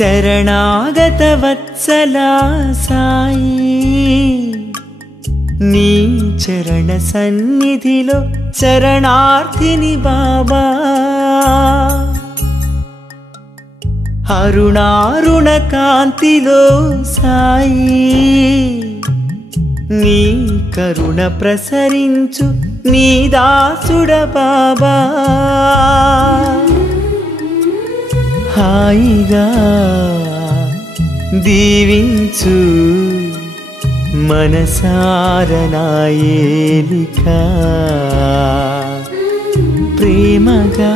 శరణాగత వత్సల సాయి నీ చరణ సన్నిధిలో శరణార్థిని బాబా అరుణారుణ కాంతిలో సాయి నీ కరుణ ప్రసరించు నీ దాసుడ బాబా హాయిగా దీవించు మనసార నా ఏలిక ప్రేమగా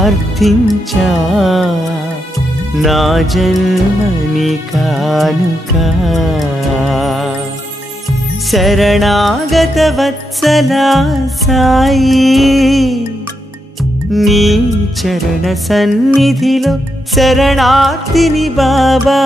అర్థించా నా జన్మని కానుక శరణాగత వత్సల సాయి నీ చరణ సన్నిధిలో శరణార్థిని బాబా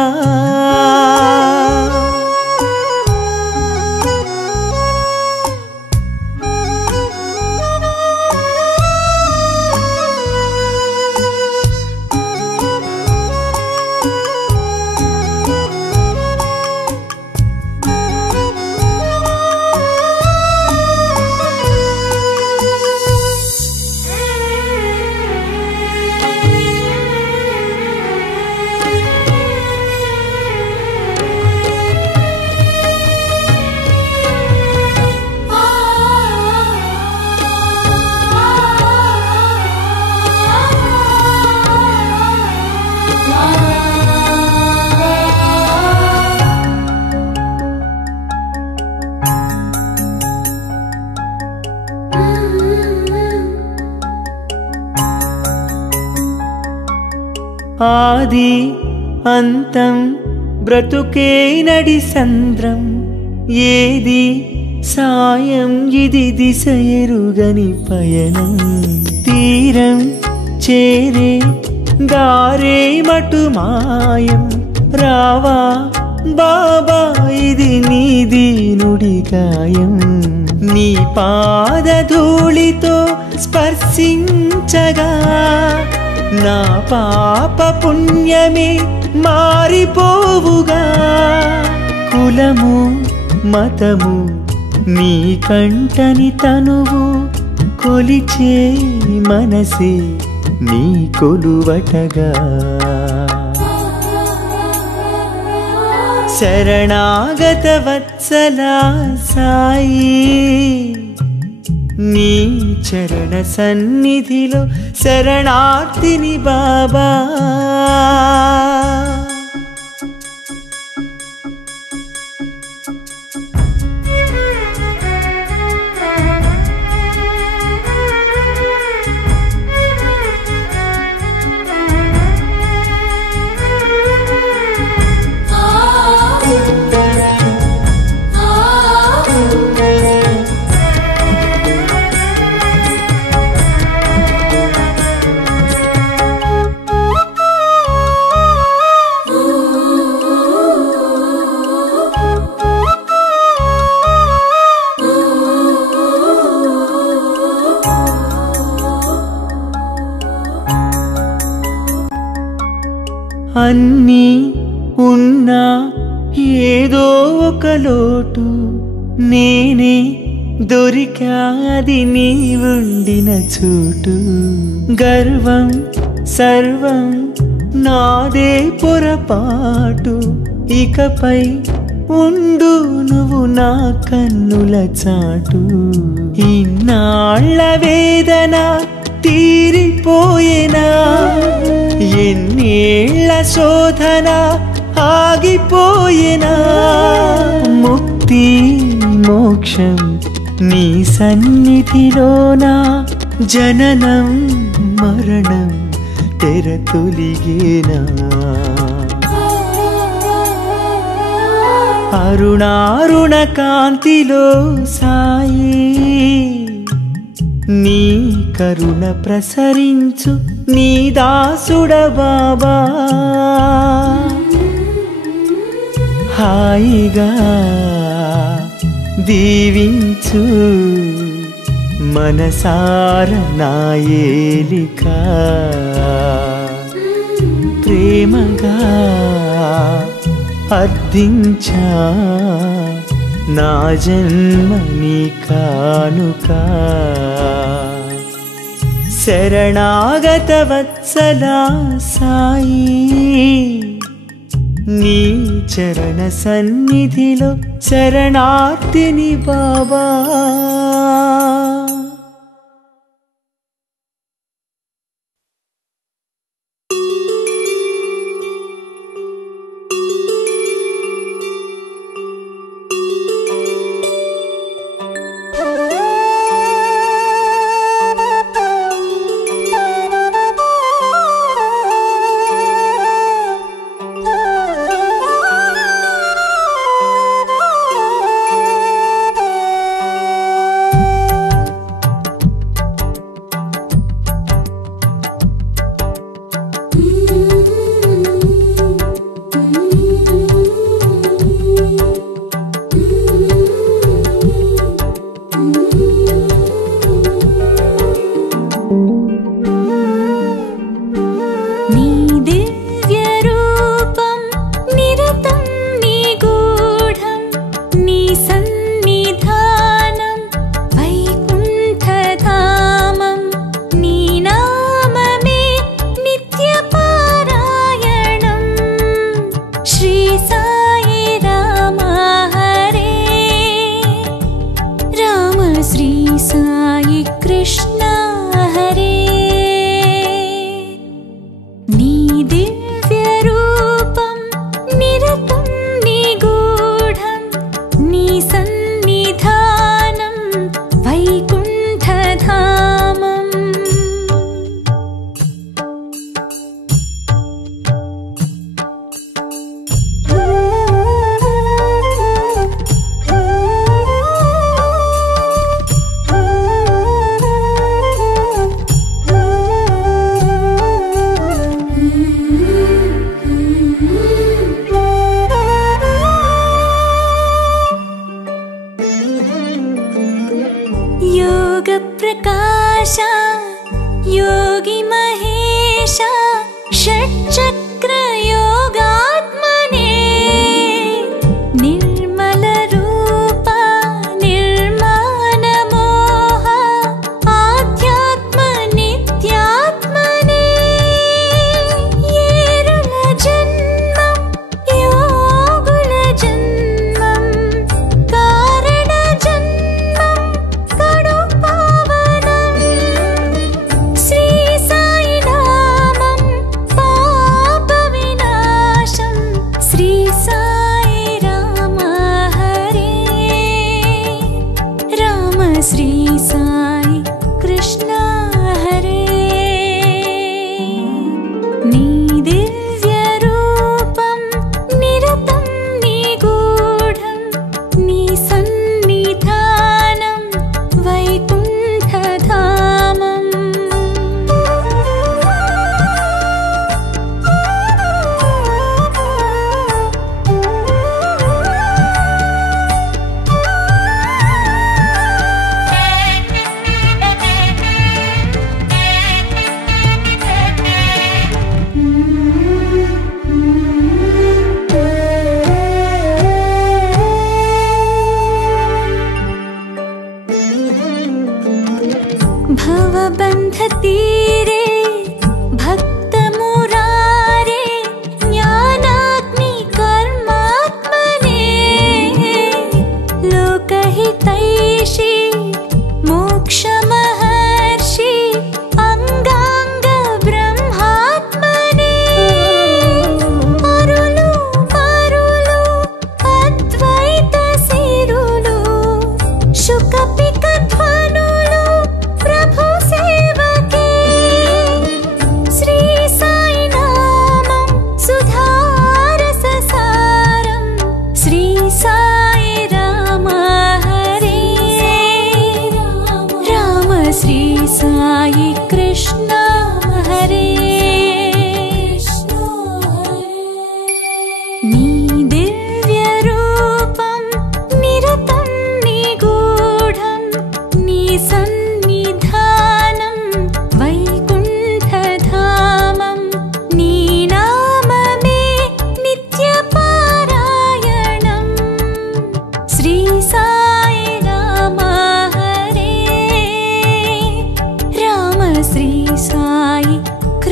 ఆది అంతం బ్రతుకే నడి సంద్రం ఏది సాయం ఇది దిశ ఎరుగని పయనం తీరం చేరే దారే మటు మాయం రావా బాబా ఇది నీ దీనుడి గాయం నీ పాదధూళితో స్పర్శించగా నా పాప పుణ్యమే మారిపోవుగా కులము మతము నీ కంటని తనువు కొలిచే మనసే నీ కొలువటగా శరణాగత వత్సల సాయి నీ చరణ సన్నిధిలో శరణార్థిని బాబా అన్నీ ఉన్నా ఏదో ఒక లోటు నేనే దొరికాది నీ ఉండిన చోటు గర్వం సర్వం నాదే పొరపాటు ఇకపై ఉండు నువ్వు నా కన్నుల చాటు ఇన్నాళ్ళ వేదన తీరిపోయేనా ఎన్నేళ్ల శోధన ఆగిపోయేనా ముక్తి మోక్షం నీ సన్నిధిలోనా జననం మరణం తెర తొలిగేనా అరుణారుణ కాంతిలో సాయి నీ కరుణ ప్రసరించు నీ దాసుడ బాబా హాయిగా దీవించు మనసార నా ఏలిక ప్రేమగా అర్థించా నా జన్మ నీ కానుక శరణాగత వత్సలా సాయి నీ చరణ సన్నిధిలో శరణార్థిని బాబా శ్రీ సాయి నామం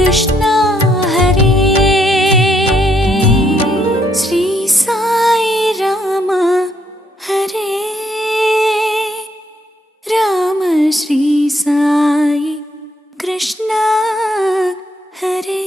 कृष्ण हरे श्री साई राम हरे राम श्री साई कृष्ण हरे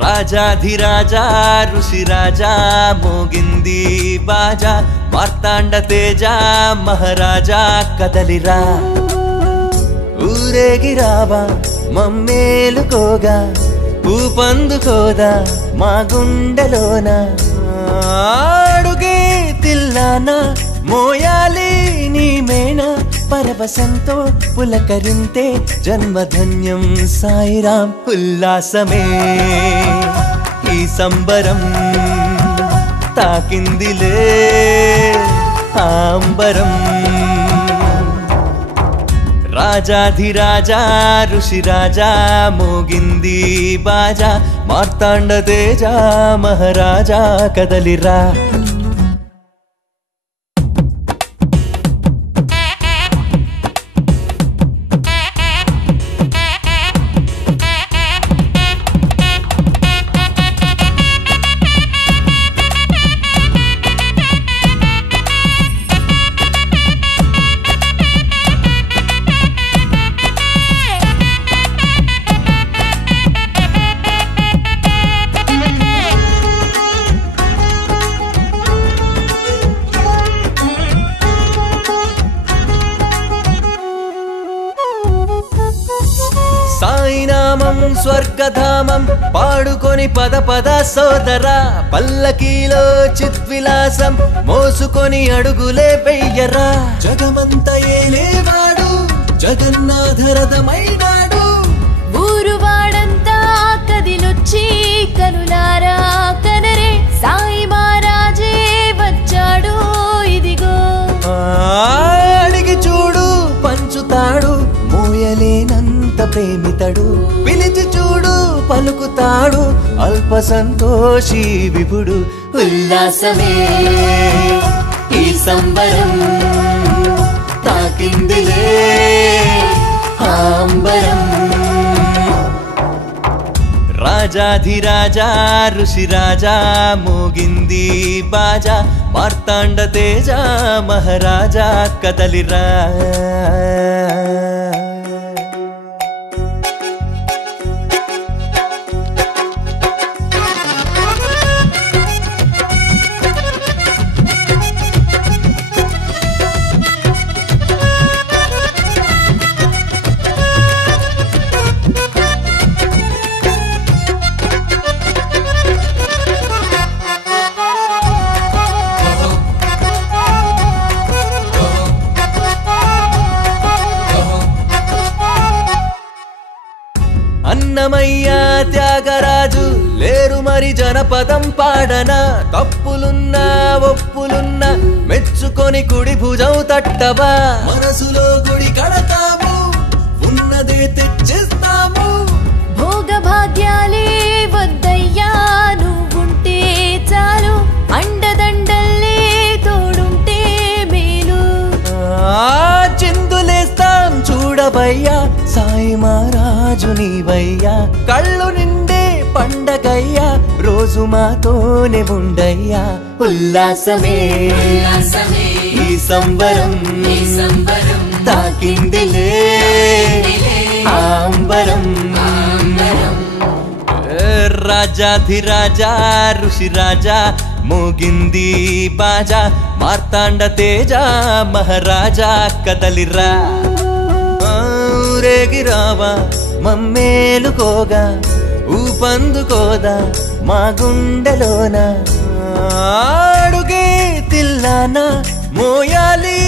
రాజాధిరాజా ఋషిరాజా మోగింది బాజా మార్తాండ తేజ మహారాజా కదలిరా ఊరేగిరావా మమ్మేలుకోగా ఊపందుకోదా మా గుండెలోన అడుగే తిల్లాన మోయాలి నీ మేన పరవశంతో పులకరింతే జన్మధన్యం సాయిరాం ఉల్లాసమే ఈ సంబరం తాకిందిలే ఆంబరం రాజాధిరాజా ఋషిరాజా మోగింది బాజా మార్తాండ తేజ మహారాజా కదలిరా స్వర్గధామం పాడుకొని పద పద సోదరా పల్లకీలో చిద్విలాసం మోసుకొని అడుగులే వెయ్యరా జగమంత ఏలేవాడు జగన్నాథరథమైనాడు ఊరు వాడంతా కదిలొచ్చి కనులారా కనరే సాయి మహారాజే వచ్చాడు ఇదిగో అడిగి చూడు పంచుతాడు మోయలేనంత ప్రేమితడు పిలిచి చూడు పలుకుతాడు అల్ప సంతోషి విభుడు ఉల్లాసమే ఈ సంబరం తాకిందిలే ఆంబరం రాజాధిరాజా ఋషిరాజా మోగింది బాజా మార్తాండ తేజ మహారాజా కదలిరా అన్నమయ్య త్యాగరాజు లేరు మరి జనపదం పాడనా తప్పులున్నా ఒప్పులున్నా మెచ్చుకొని కుడి భుజం తట్టవా మనసులో గుడి కడతాము ఉన్నదే తెచ్చిస్తాము భోగ భాగ్యాలే వద్దయ్యా నువ్వుంటే చాలు అండదండల్లే తోడుంటే మేలు చిందులేస్తాం చూడవయ్యా సాయి మహారాజు నీవయ్యా కళ్ళు నిండే పండగయ్యా రోజు మాతోనే ఉండయ్యా ఉల్లాసమే ఈ సంబరం తాకిందిలే ఆంబరం రాజాధిరాజా ఋషిరాజా మోగింది బాజా మార్తాండ తేజ మహారాజా కదలిరా ఊరేగిరావా మమ్మేలుకోగా ఊపందుకోదా మా గుండెలోన అడుగే తిల్లానా మోయాలి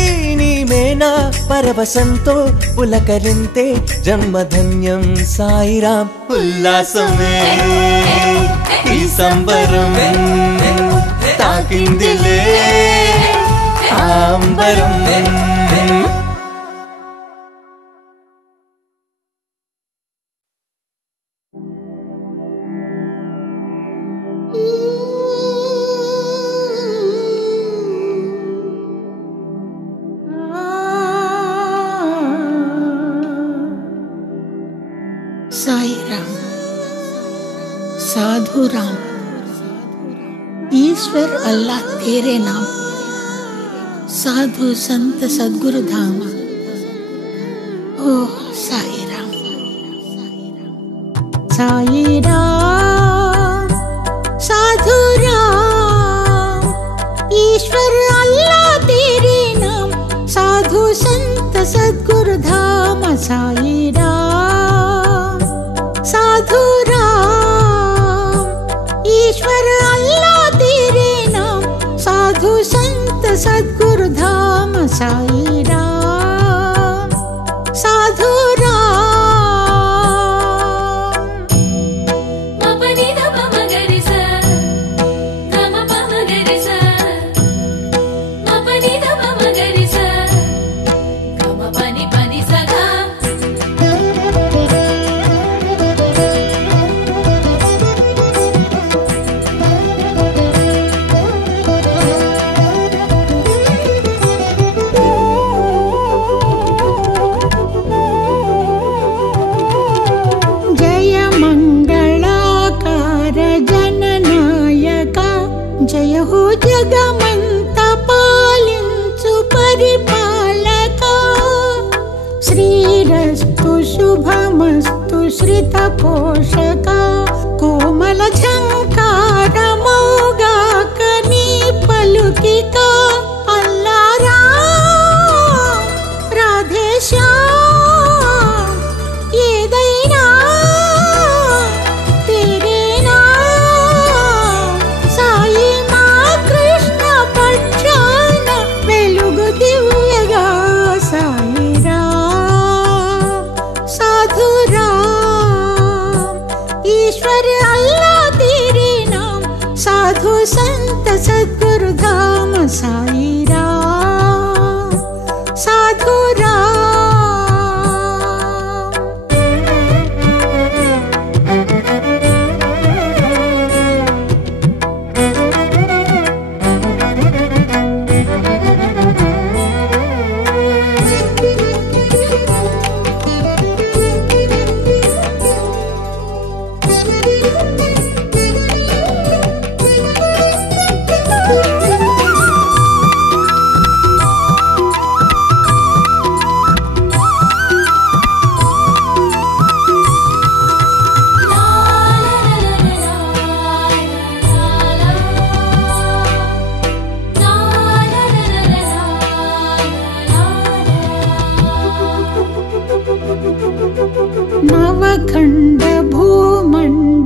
నీమేనా పరవశంతో పులకరింతే జన్మధన్యం సాయిరాం ఉల్లాసమే ఈ సంబరం తాకిందిలే ఆంబరం साई राम, साधु राम, ईश्वर अल्लाह तेरे नाम, साधु संत सद्गुरु धाम। ओ साई राम, साई राम, साधु राम, ईश्वर अल्लाह तेरे नाम, साधु संत सद्गुरु धाम। साई राम, साधु राम, ईश्वर अल्लाह तेरे नाम, साधु संत सद्गुरु धाम। साई राम, साधु जय हो जगमंत पालिंचु परिपालका, श्रीरस्तु शुभमस्तु श्रित पोषका, कोमल झंकार मोगाक नी पलुकिका, अल्लारा राधेश्याम ఏదైనా तेरे नाम, साई మా కృష్ణ పక్షాన వెలుగు దివ్యగా। సాయి రామ్, साधु राम, ईश्वर अल्लाह तेरे नाम, साधु संत सद्गुरु धाम। साई राम, साधु राम। नवखंड भूमंडलाधीशुड़ा,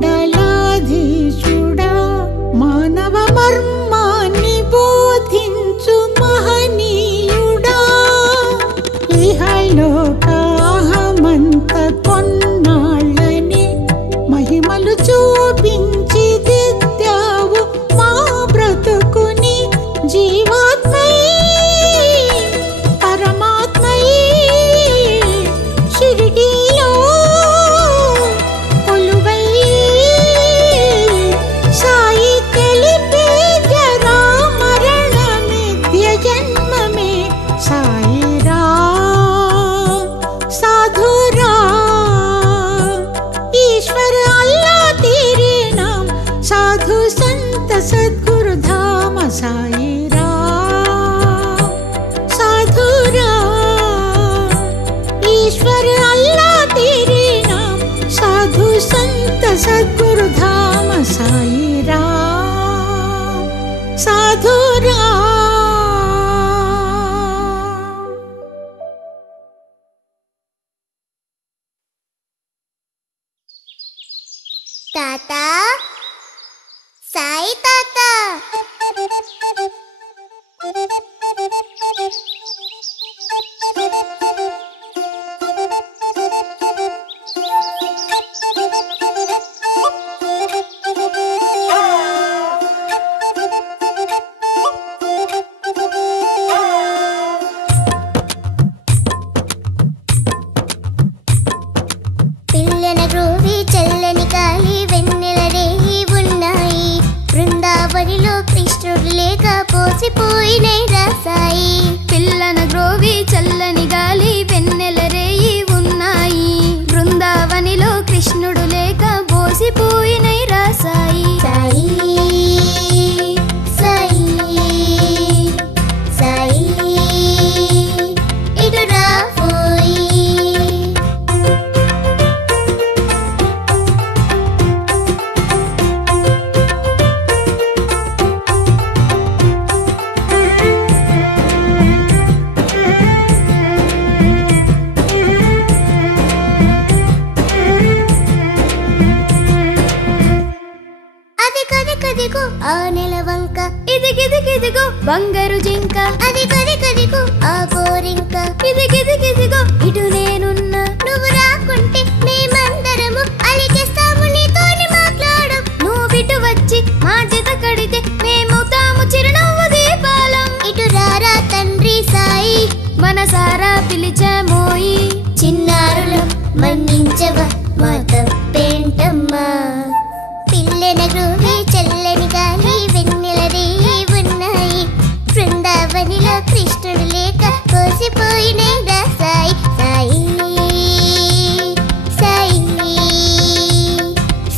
मानव मर्मानि बोधिंचु महनीयुड़ा, इहलोक अहमंत कोन्नाళ్ళని महिमలు చూపించి దిద్దావు మా బ్రతుకుని, జీవాత్మై పరమాత్మై షిరిడీలో కొలువై, సాయి తెలిపే జరా మరణ నిత్య జన్మమే। సాయి రామ్, साधु राम, ईश्वर अल्लाह तेरे नाम, साधु संत सद्गुरु धाम। साई राम, साधु राम, ईश्वर अल्लाह तेरे नाम, साधु संत सद्गुरु धाम। साई राम, साधु राम। తాత సాయి తాత పిల్లన గ్రోవి చల్లని గాలి వెన్నెల రేయి ఉన్నాయి బృందావనిలో కృష్ణుడు లేక పోసిపోయినై రాసాయి పిల్లన గ్రోవి చల్లని గాలి వెన్నెల రేయి ఉన్నాయి బృందావనిలో కృష్ణుడు లేక బోసిపోయినై రాసాయి సాయి సాయి సాయి ఇటు రాబోయి అది కదిగో ఆ నెలవంక ఇదిగిదిగిదిగో బంగారు జింక అది కదిగో ఆ గోరింక ఇదిగిదిగిదిగో ఇటు నేనున్నా నువ్వు రాకుంటే మేమందరము అలికేస్తాము నీతోని మాట్లాడం నువ్విటు వచ్చి మా జత కడితే మేమవుతాము చిరునవ్వు దీపాలం ఇటు రారా తండ్రి సాయి మనసారా పిలిచామోయి చిన్నారులం మన్నించవా మా తప్పేంటమ్మా పిల్లన గ్రోవి చల్లని గాలి వెన్నెల రేయి ఉన్నాయి బృందావనిలో కృష్ణుడు లేక కోసిపోయినై రాసాయి సాయి సాయి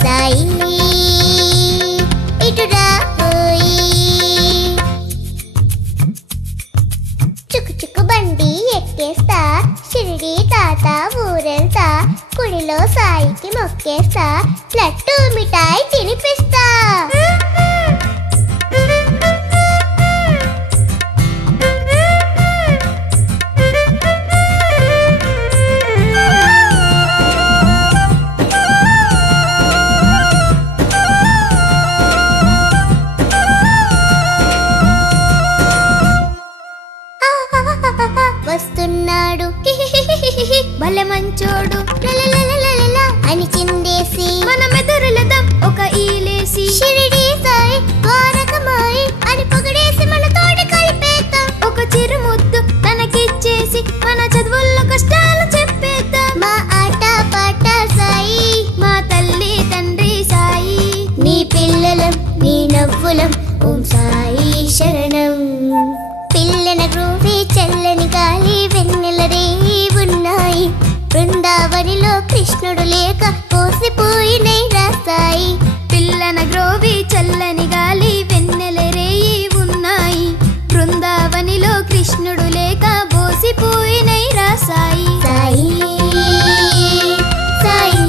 సాయి ఇటు రాబోయి చుక్కు చుక్కు బండి ఎక్కేస్తా షిరిడి తాత ఊరెళ్తా కుడిలో సాయికి మొక్కేస్తా లడ్డు మిఠాయి తినిపిస్తా వస్తున్నాడు భలే మంచోడు లలలలలల అని చిందేసి మన మెదరులదాం ఒక ఈలేసి షిరిడి సాయి ద్వారకమాయి అని పొగిడేసి మన తోటి కలిపేద్దాం ఒక చిరుముద్దు తనకిచ్చేసి మన చదువుల్లో కష్టాలు చెప్పేద్దాం మా ఆట పాట సాయి మా తల్లి తండ్రి సాయి నీ పిల్లలం నీ నవ్వులం ఓం సాయి శరణం పిల్లన గ్రోవి చల్లని గాలి వెన్నెల రేయి ఉన్నాయి బృందావనిలో కృష్ణుడు లేక పోసిపోయినై రాసాయి పిల్లన గ్రోవి చల్లని గాలి వెన్నెల రేయి ఉన్నాయి బృందావనిలో కృష్ణుడు లేక బోసిపోయినై రాసాయి సాయి సాయి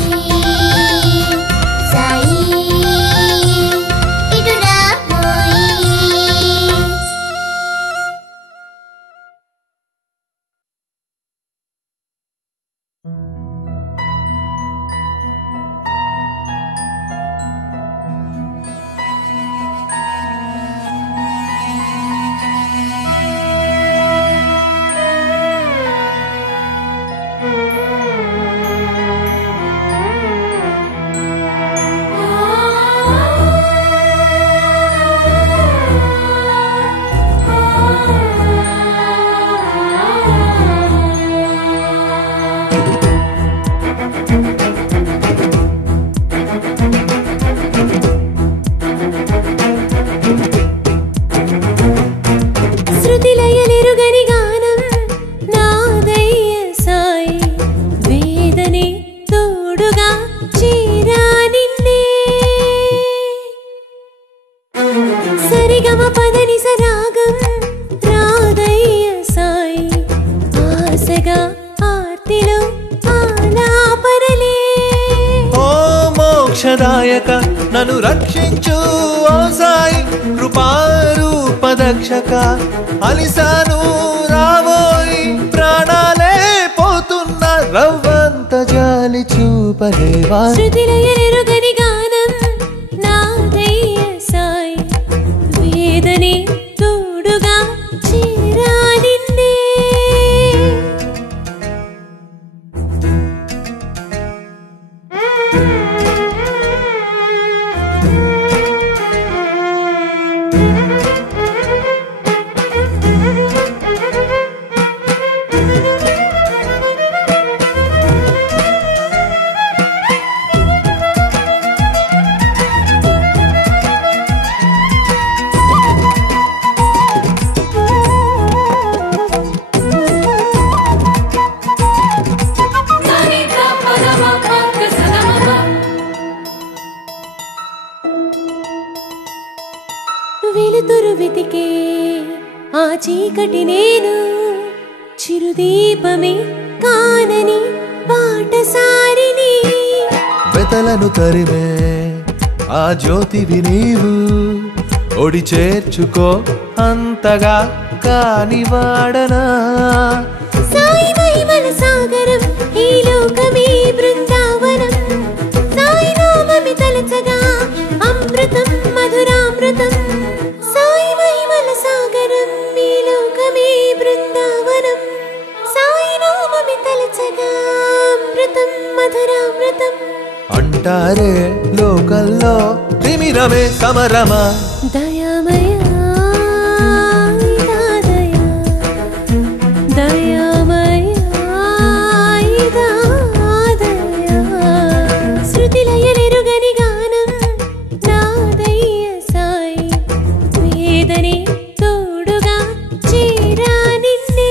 సాయి ఇటు రాబోయి శృతిలయలెరుగని గానం నాదయ్య సాయి వేదనే తోడుగా చేరా నిన్నే సరిగమ పదని సరాగం రాదయ్య సాయి ఆశగా ఆర్తిలో ఆలాపనలే ఓ మోక్షదాయక నన్ను రక్షించు ఓ సాయి కృపారూపదక్షక అలిసాను రావోయి ప్రాణాలే పోతున్న రవ్వంత జాలి చూపలేవా శృతిలయలెరుగని గానం వేదనే తోడుగా చేరా నిన్నే వెలుతురు వెతికే ఆ చీకటి నేను చిరుదీపమే కానని బాటసారిని వెతలను తరిమే ఆ జ్యోతివి నీవు ఒడి చేర్చుకో అంతగా కానివాడనా సాయి మహిమల సాగరం ఈ లోకమే బృందావనం సాయి నామమి తలచగా అమృతం మధురామృతం సాయి మహిమల సాగరం ఈ లోకమే బృందావనం సాయి నామమి తలచగా అమృతం మధురామృతం అంటారే లోకల్లో తిమిరమే సమరమా దయామయా దయా దయామయా దయా శృతిలయలెరుగని గానం నాదయ్య సాయి వేదనే తోడుగా చేరా నిన్నే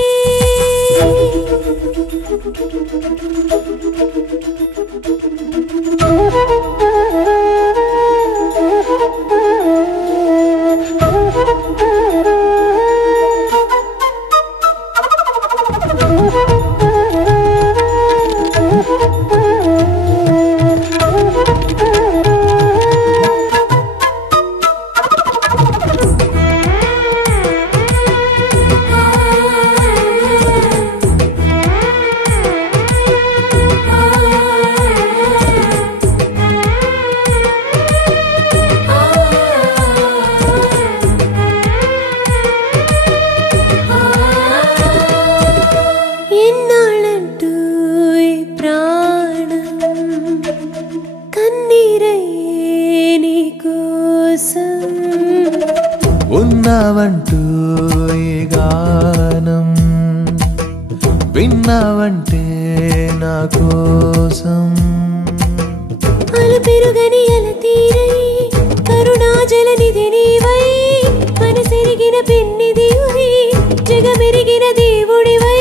ఎన్నాళ్ళంటూ ఈ ప్రాణం కన్నీరయ్యే నీ కోసం ఉన్నావంటూ ఈ గానం విన్నావంటే నా కోసం అలు పెరుగని అల తీరై కరుణాజల నిధి నీవై మనసెరిగిన పెన్నిదివై జగమెరిగిన దేవుడివై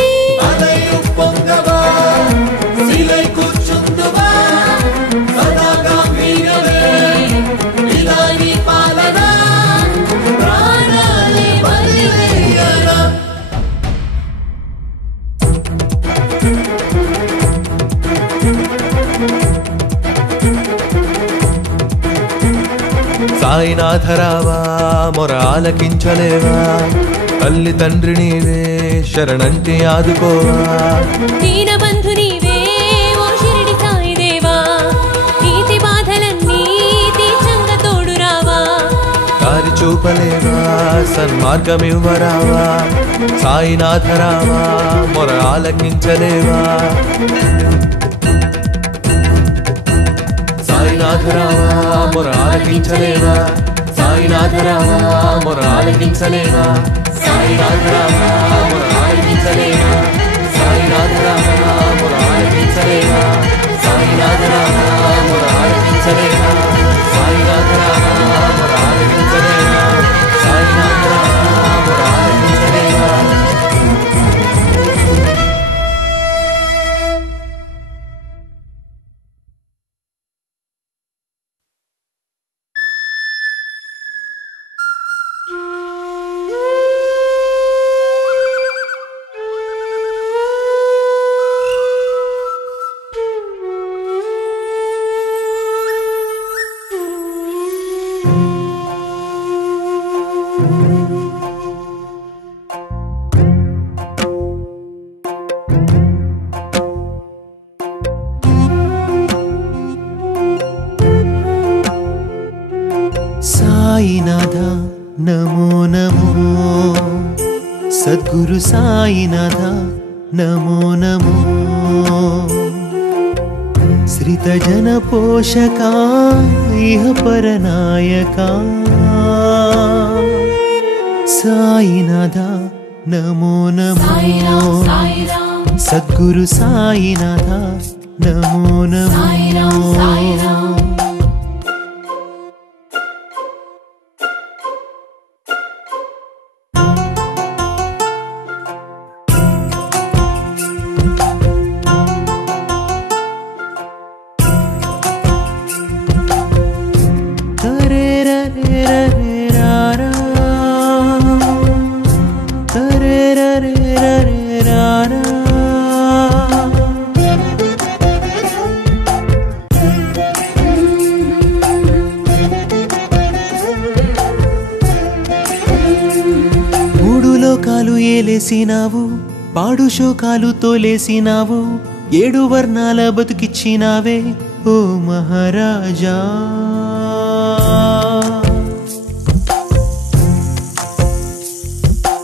సాయినాథరావా మొర ఆలకించలేవా తల్లి తండ్రి నీవే శరణంటి ఆదుకోవా దీనబంధు నీవే ఓ షిరిడి సాయి దేవా నీతి బాధలన్నీ తీర్చంగా తోడు రావా దారి చూపలేవా సన్మార్గమివ్వరావా సాయినాథరావా మొర ఆలకించలేవా సాయినాథరావా మొర ఆలకించలేవా సాయినాథరావా మొర ఆలకించలేవా సాయినాథరావా మొర ఆలకించలేవా సాయినాథరావా మొర ఆలకించలేవా సాయినాథరావా మొర ఆలకించలేవా సాయినాథరావా మొర ఆలకించలేవా సాయినాథరావా మొర ఆలకించలేవా సాయినాథ నమో నమో సద్గురు సాయినాథ నమో నమో శ్రిత జన పోషక ఇహ పరనాయక సాయినాథ నమో నమో సద్గురు సాయినాథ నమో నమో లోకాలు ఏలేసినావు పాడు శోకాలు తోలేసినావు 7 వర్ణాల బతుకిచ్చినావే ఓ మహారాజా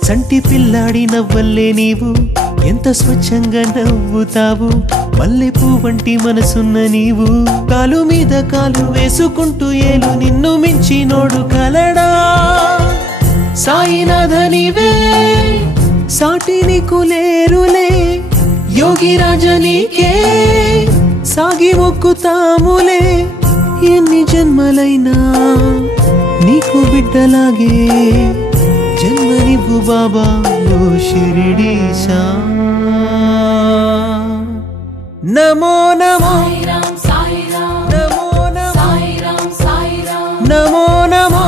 సంటి పిల్లాడి నవ్వల్లే నీవు ఎంత స్వచ్ఛంగా నవ్వుతావు మల్లెపూ వంటి మనసున్న నీవు కాలు మీద కాలు వేసుకుంటూ ఏలు నిన్ను మించినోడు కలడా సాయినాథ నీవే సాటి నీకు లేరులే యోగి రాజా నీకే సాగి మొక్కుతాములే ఎన్ని జన్మలైనా నీకు బిడ్డలాగే జన్మనివ్వు బాబా ఓ షిరిడీశా నమో నమో నమో నమో నమో నమో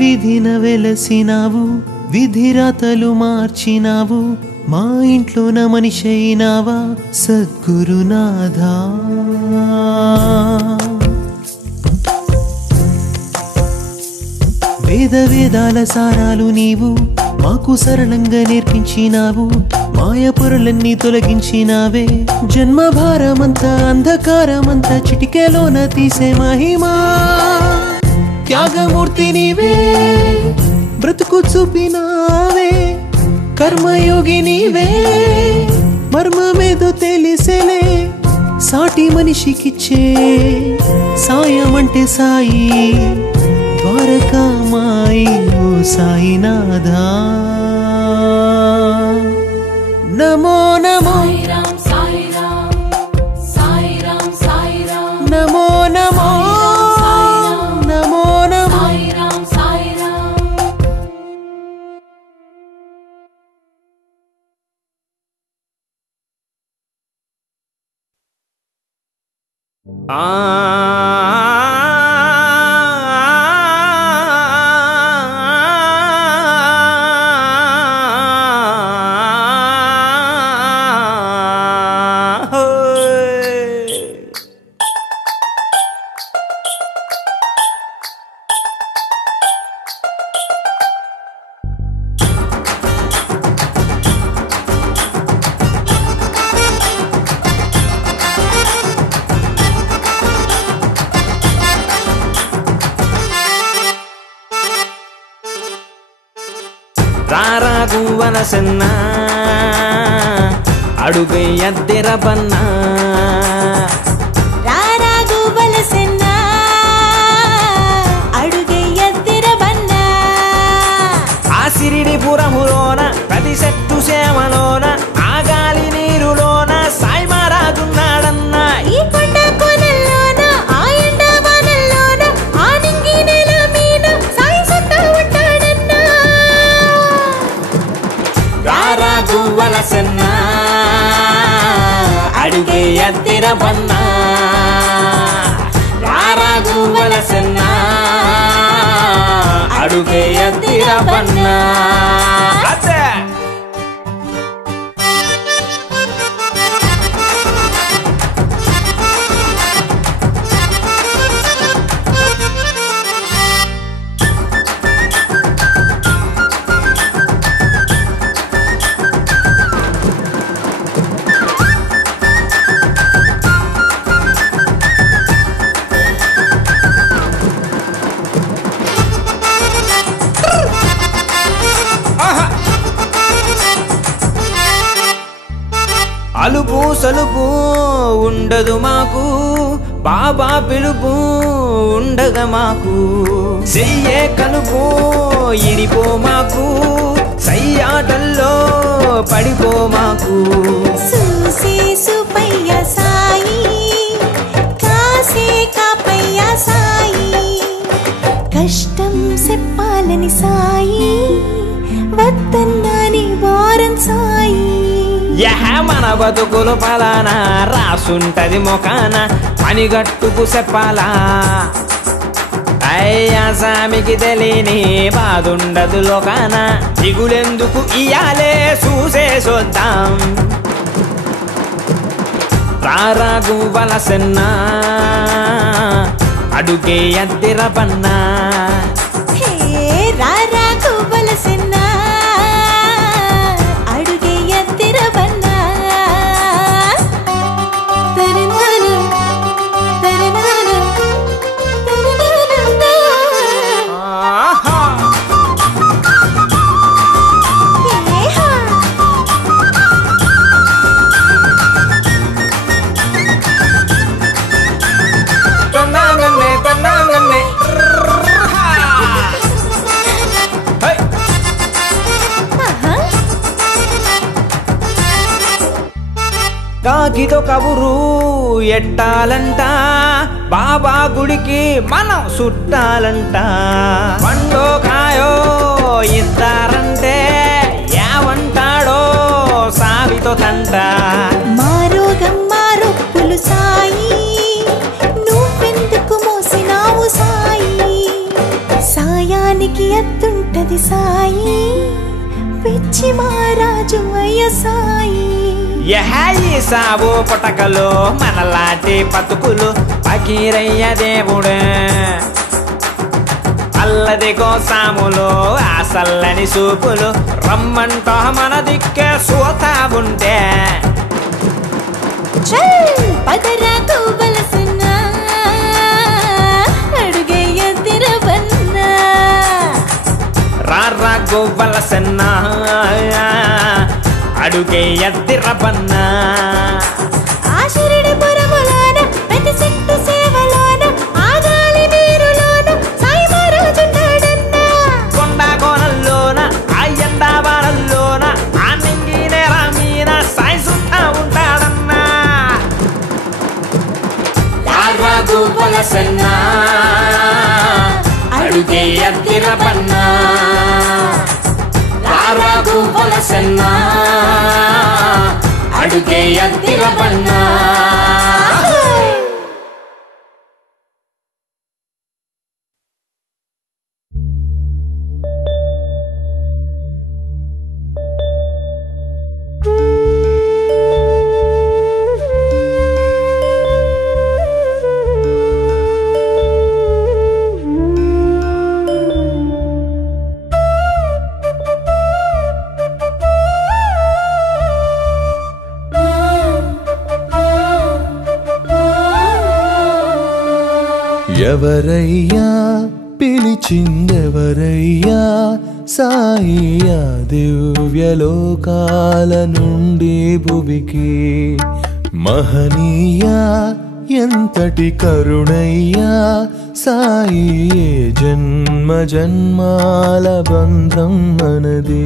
విధిన వెలసినావు విధిరాతలు మార్చినావు మా ఇంట్లోన మనిషైనావా సద్గురునాథా వేద వేదాల సారాలు నీవు మాకు సరళంగా నేర్పించినావు మాయ పొరలన్నీ తొలగించినావే జన్మ భారమంతా అంధకారమంతా చిటికెలోన తీసే మహిమా త్యాగమూర్తి నీవే బ్రతుకు చూపినావే కర్మయోగి నీవే మర్మమేదో తెలిసేలే సాటి మనిషికిచ్చే సాయం అంటే సాయి ద్వారకామాయి ఓ సాయినాథా నమో నమో నమో నమో రారాగువలసన్న అడుగయ్యద్దెర బన్నా రారాగువలసన్న అడుగయ్యద్దెర బన్నా ఆ సిరిడి పురములోన ప్రతి చెట్టు సేమలోన ఆ గాలి నీరులోన సాయి మహారాజున్నాడన్నా ఈ కొండ కోనల్లోన ఆ ఎండ వానల్లోన ఆ నింగి నెల మీన సాయి సత్తా ఉంటాడన్నా రారాగువలసన్న అడుగయ్యద్దెర బన్నా అడుగే ఎత్తిర బన్నా అదే అలుపు సలుపు ఉండదు మాకు బాబా పిలుపు ఉండగా మాకు చెయ్యే కలుపు ఇడిపో మాకు సయ్యాటల్లో పడిపో మాకు చూసే సుపయ్య సాయి కాసే కాపయ్య సాయి కష్టం చెప్పాలని సాయి వద్దన్నాని వారం సాయి మన బతుకులు పలానా రాసుంటది మొకాన పనిగట్టుకు చెప్పాలా అయ్యా సామికి తెలియని బాధుండదు లోకాన దిగులెందుకు ఇయాలే చూసే చూద్దాం రారాగు వలసన్నా అడుగే ఎద్దిర బన్నా రారాకు వలసన్నా అడుగే ఎత్తిర బన్నా కాకితో కబురు ఎట్టాలంట బాబా గుడికి మనం చుట్టాలంట పండో కాయో ఇస్తారంటే ఏమంటాడో సావితో తంట మారోగం మారొప్పులు సాయి నువ్వెందుకు మోసినావు సాయి సాయానికి ఎత్తుంటది సాయి పిచ్చి మహారాజు అయ్య సాయి యహాయి సాబు పుటకలు మనలాంటి బతుకులు పకీరయ్య దేవుడే అల్లది కోసాములు ఆసల్లని సూపులు రమ్మంటో మన దిక్కే సోతా ఉంటే పదరాకు వలసన్నా అడుగే ఎత్తిర బన్నా రారాకు వలసన్నా అడుగే ఎత్తిర బన్నా ఆశిరిడి పురములోన ప్రతి చెట్టు సేవలోన ఆగాలి నీరులోన సాయి మహారాజున్నాడన్నా కొండ కోనల్లోన ఆ ఎండా బాణల్లోన ఆ నింగి నేల మీద సాయి సుత్తా ఉంటాడన్నా రారాకు వలసన్నా అడుగే ఎత్తిర బన్నా రారాకు వలసన్నా అడుగే ఎత్తిర బన్నా ఎవరయ్యా పిలిచిందెవరయ్యా సాయియా దివ్యలోకాల నుండి భువికి మహనీయా ఎంతటి కరుణయ్యా సాయి జన్మ జన్మాల బంధం మనది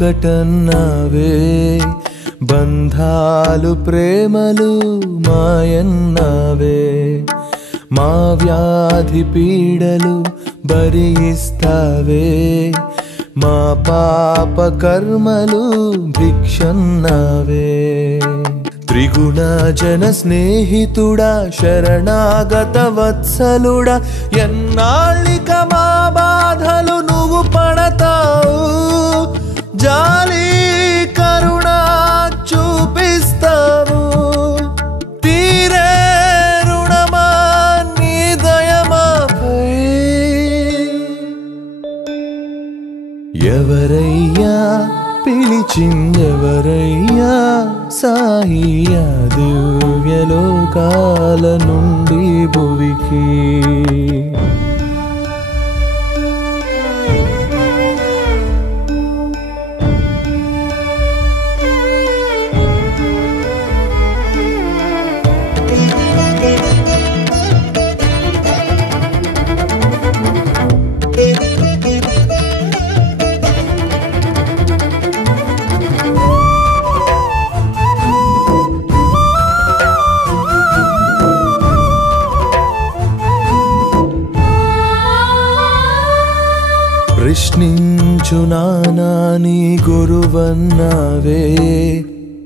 ఒకటన్నావే బంధాలు ప్రేమలు మాయన్నావే మా వ్యాధి పీడలు భరిస్తావే మా పాప కర్మలు భిక్షన్నావే త్రిగుణ జన స్నేహితుడా శరణాగత వత్సలుడా ఎన్నాళ్ళిక మా బాధలు నువ్వు పడతావు జాలి కరుణ చూపిస్తావు తీరే రుణమా నీ దయమాపై ఎవరయ్యా పిలిచిందెవరయ్యా సాయియా దివ్యలోకాల నుండి భువికి ప్రశ్నించు నానాని గురువన్నావే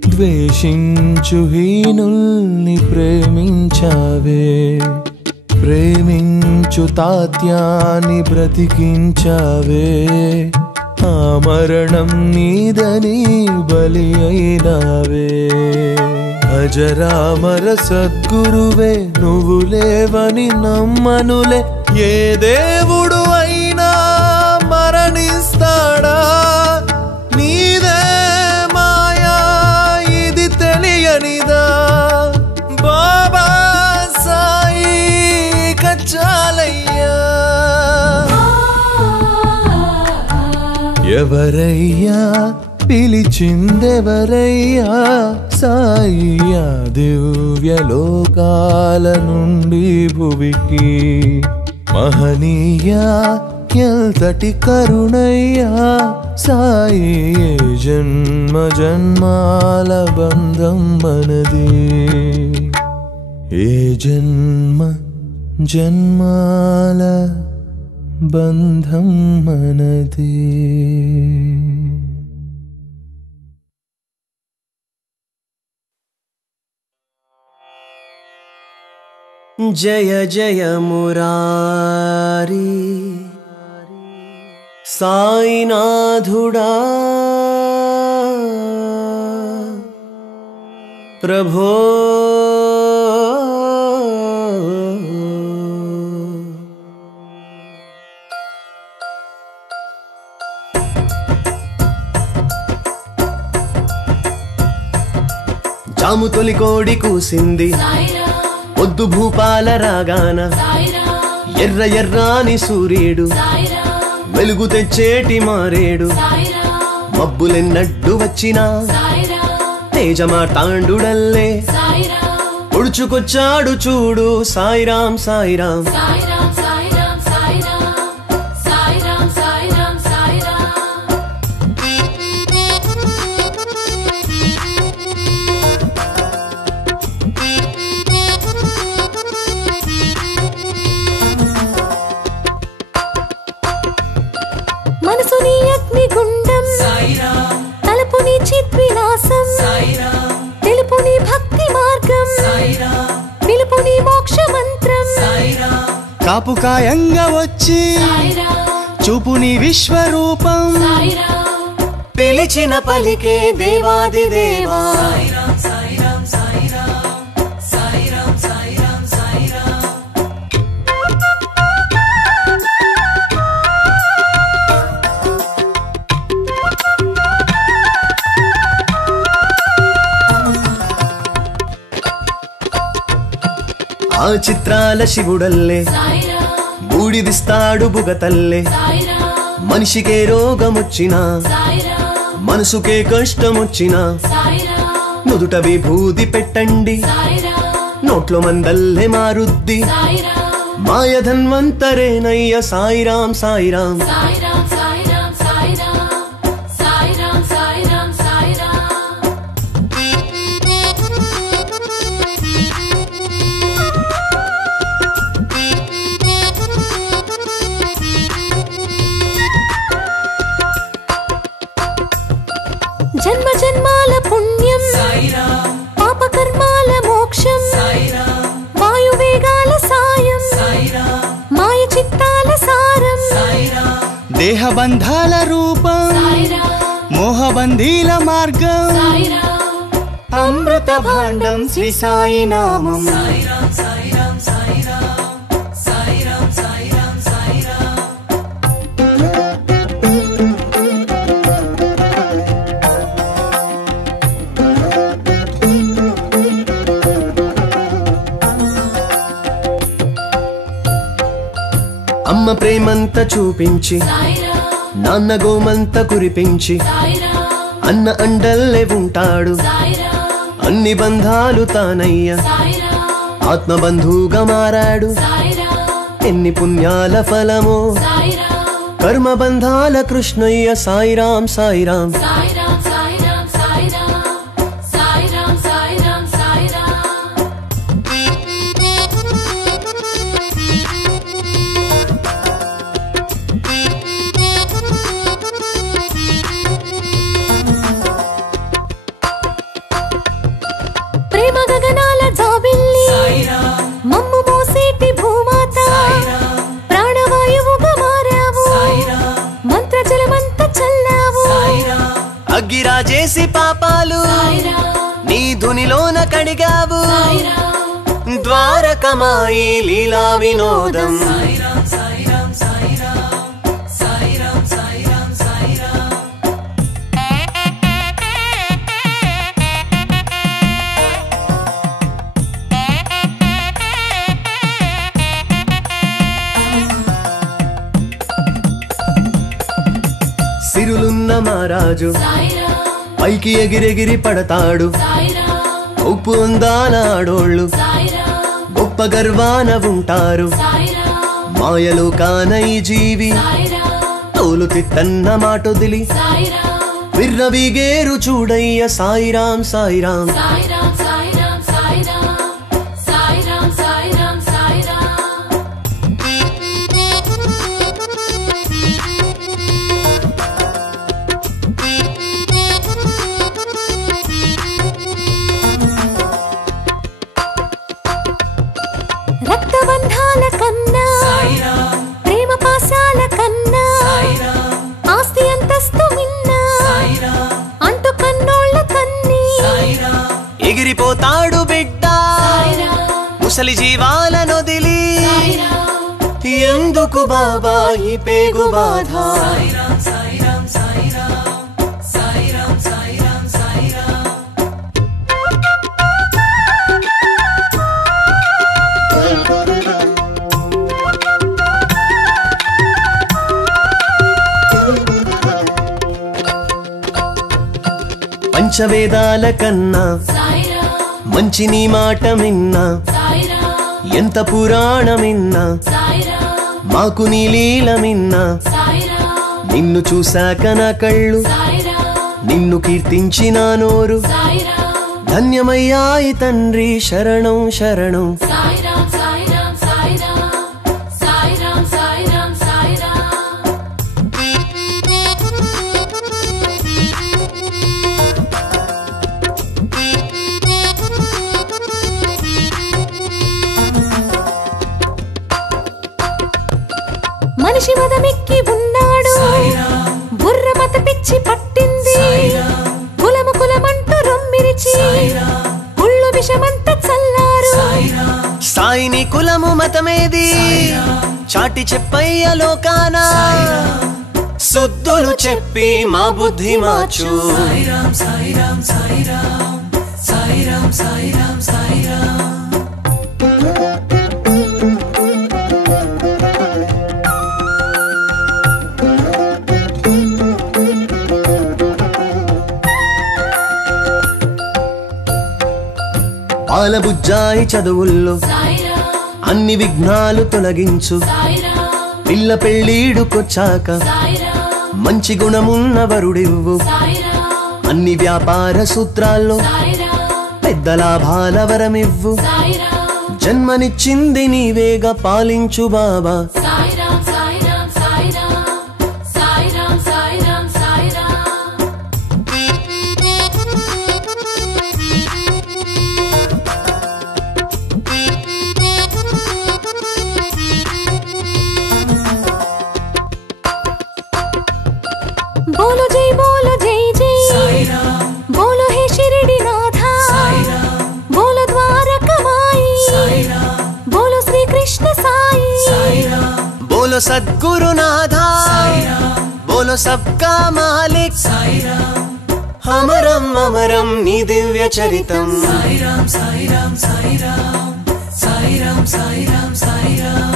ద్వేషించు హీనుల్ని ప్రేమించావే ప్రేమించు తాత్యాన్ని బ్రతికించావే ఆ మరణం నీదని బలి అయినావే అజరామర సద్గురువే నువ్వు లేవని నమ్మనులే ఏ దేవుడు అయినా మరణిస్తాడా నీదే మాయా ఇది తెలియనిదా బాబా సాయి కచ్చాలయ్యా ఎవరయ్యా పిలిచిందెవరయ్యా సాయియా దివ్యలోకాల నుండి భువికి మహనీయా ఎంతటి కరుణయ్యా సాయి జన్మ జన్మాల బంధం మనది ఏ జన్మ జన్మాల బంధం మనది జయ జయ మురారి సాయినాథుడా ప్రభో జాము తొలి కోడి కూసింది పొద్దు భూపాల రాగాన ఎర్ర ఎర్రాని సూర్యుడు వెలుగు తెచ్చేటి మారేడు మబ్బులెన్నడ్డు వచ్చినా తేజమాటాండుడల్లే పొడుచుకొచ్చాడు చూడు సాయిరాం సాయిరాం మనసుని అగ్నిగుండం తలపుని చిద్విలాసం తెలుపుని భక్తి మార్గం పిలుపుని మోక్ష మంత్రం కాపు కాయంగా వచ్చి చూపుని విశ్వరూపం పిలిచిన పలికే దేవాది దేవా ఆ చిత్రాల శివుడల్లే బూడిదిస్తాడు బుగతల్లే మనిషికే రోగమొచ్చినా మనసుకే కష్టమొచ్చినా నుదుట విభూది పెట్టండి నోట్లో మందల్లే మారుద్ది మాయధన్వంతరేనయ్య సాయిరాం సాయిరాం దేహబంధాల రూపం మోహబంధీల మార్గం అమృత భాండం శ్రీ సాయి నామం అమ్మ ప్రేమంత చూపించి నాన్న గోమంత కురిపించి అన్న అండల్లే ఉంటాడు అన్ని బంధాలు తానయ్య ఆత్మబంధువుగా మారాడు ఎన్ని పుణ్యాల ఫలమో కర్మ బంధాల కృష్ణయ్య సాయిరాం సాయిరాం మమ్ము మోసేటి భూమాత ప్రాణవాయువుగా మారావు మంత్రజలమంత చల్లావు అగ్గిరాజేసి పాపాలు నీ ధునిలోన కడిగావు ద్వారకమాయి లీలా వినోదం సిరులున్న మహారాజు పైకి ఎగిరెగిరి పడతాడు ఉప్పు అందాల ఆడోళ్ళు గొప్ప గర్వాన ఉంటారు మాయలు కానై జీవి తోలు తిత్తన్న మాటొదిలి విర్రవిగేరు చూడయ్య సాయిరాం సాయిరాం రక్తబంధాల కన్నా ప్రేమ పాశాల కన్నా ఆస్తి అంతస్తు మిన్నా అంటు కన్నోళ్ళ కన్ని ఎగిరిపోతాడు బిడ్డ ముసలి జీవాల నొదిలి ఎందుకు బాబా ఈ పేగు బాధ పంచవేదాల కన్నా మంచి నీ మాట మిన్నా ఎంత పురాణమిన్నా మాకు నీ లీల మిన్నా నిన్ను చూశాక నా కళ్ళు నిన్ను కీర్తించిన నోరు ధన్యమయ్యాయి తండ్రి శరణం శరణం మనిషి మదమెక్కి ఉన్నాడు బుర్ర మత పిచ్చి పట్టింది కులము కులమంటూ రొమ్మిరిచి కుళ్ళు విషమంత చల్లారు సాయిని కులము మతమేది చాటి చెప్పయ్య లోకాన సుద్దులు చెప్పి మా బుద్ధి మార్చు పాలబుజ్జాయి చదువుల్లో అన్ని విఘ్నాలు తొలగించు పిల్ల పెళ్ళీడుకొచ్చాక మంచి గుణమున్న వరుడివ్వు అన్ని వ్యాపార సూత్రాల్లో పెద్ద లాభాల వరమివ్వు జన్మనిచ్చింది నీవేగా పాలించు బాబా सद्गुरुनाथा बोलो सबका मालिक अमरम अमरम नी दिव्य चरितम साई राम साई राम साई राम साई राम साई राम साई राम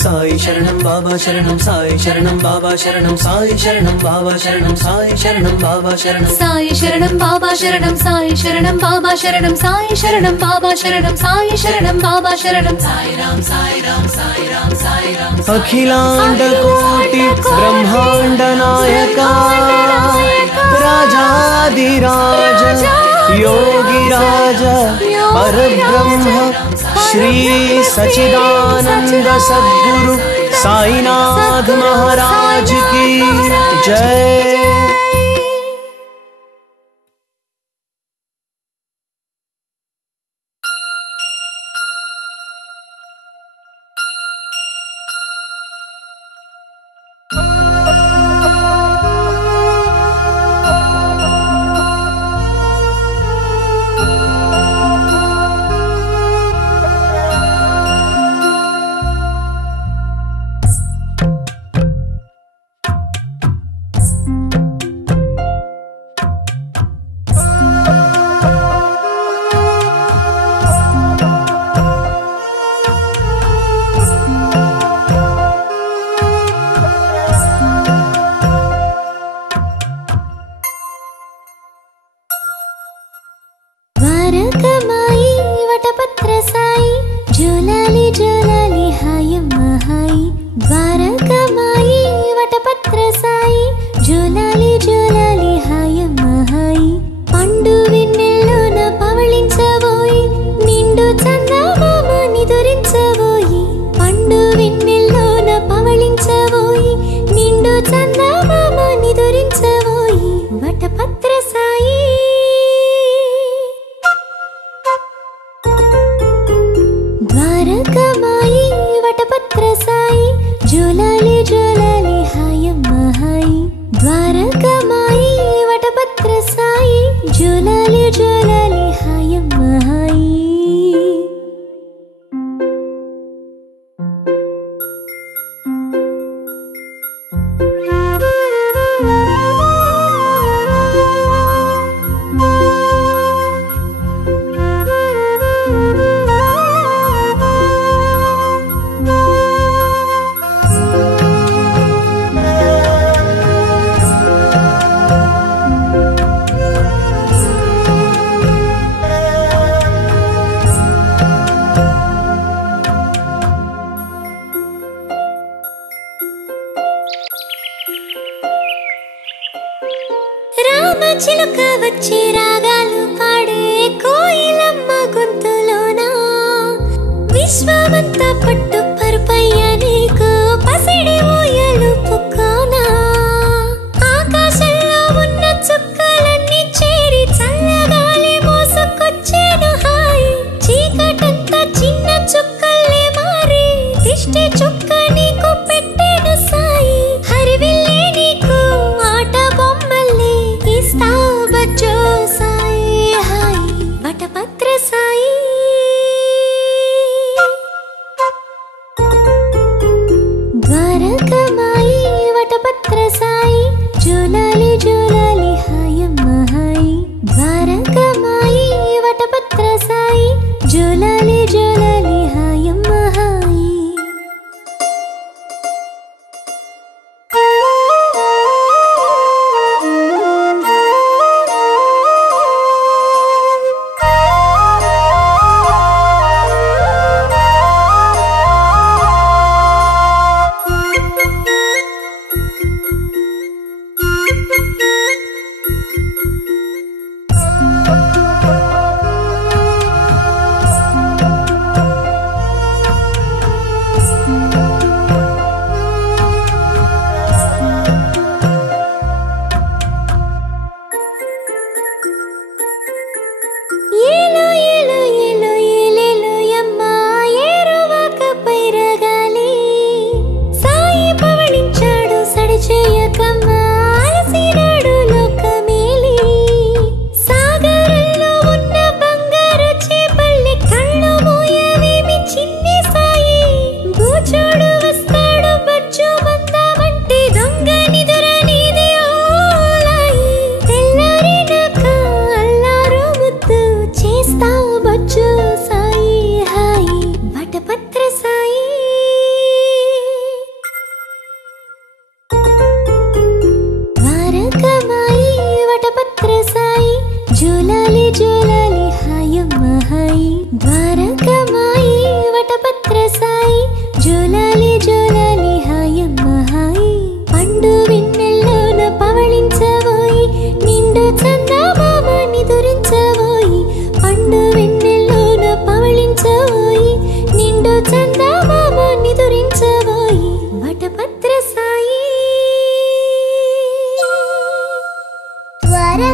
साई शरणं बाबा शरणं साई शरणं बाबा शरणं साई शरणं बाबा शरणं साई शरणं बाबा शरणं साई शरणं बाबा शरणं साई शरणं बाबा शरणं साई शरणं बाबा शरणं साई शरणं बाबा शरणं साई राम साई राम साई राम साई राम अखिलांड कोटि ब्रह्मांड नायका राजाधिराज योगी राजा परब्रह्म श्री सच्चिदानंद सद्गुरु साईनाथ महाराज की जय। చిలుక వచ్చి రాగాలు పాడే కోయిలమ్మ గొంతులోనా విశ్వమంతా పట్టు పరుపయ్య నీకు పసిడి ఊయలు పుక్కోనా ఆకాశంలో ఉన్న చుక్కలన్నీ చేరి చల్లగాలి మోసుకొచ్చేను హాయి చీకటంతా చిన్న చుక్కల్లే మారి దిష్టి చుక్క నీకు పెట్టేను సాయి హరివిల్లే నీకు ఆట బొమ్మల్లే ఇస్తా బచ్చో సాయి హాయి వటపత్ర సాయి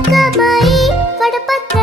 వడకమాయి వడపత్ర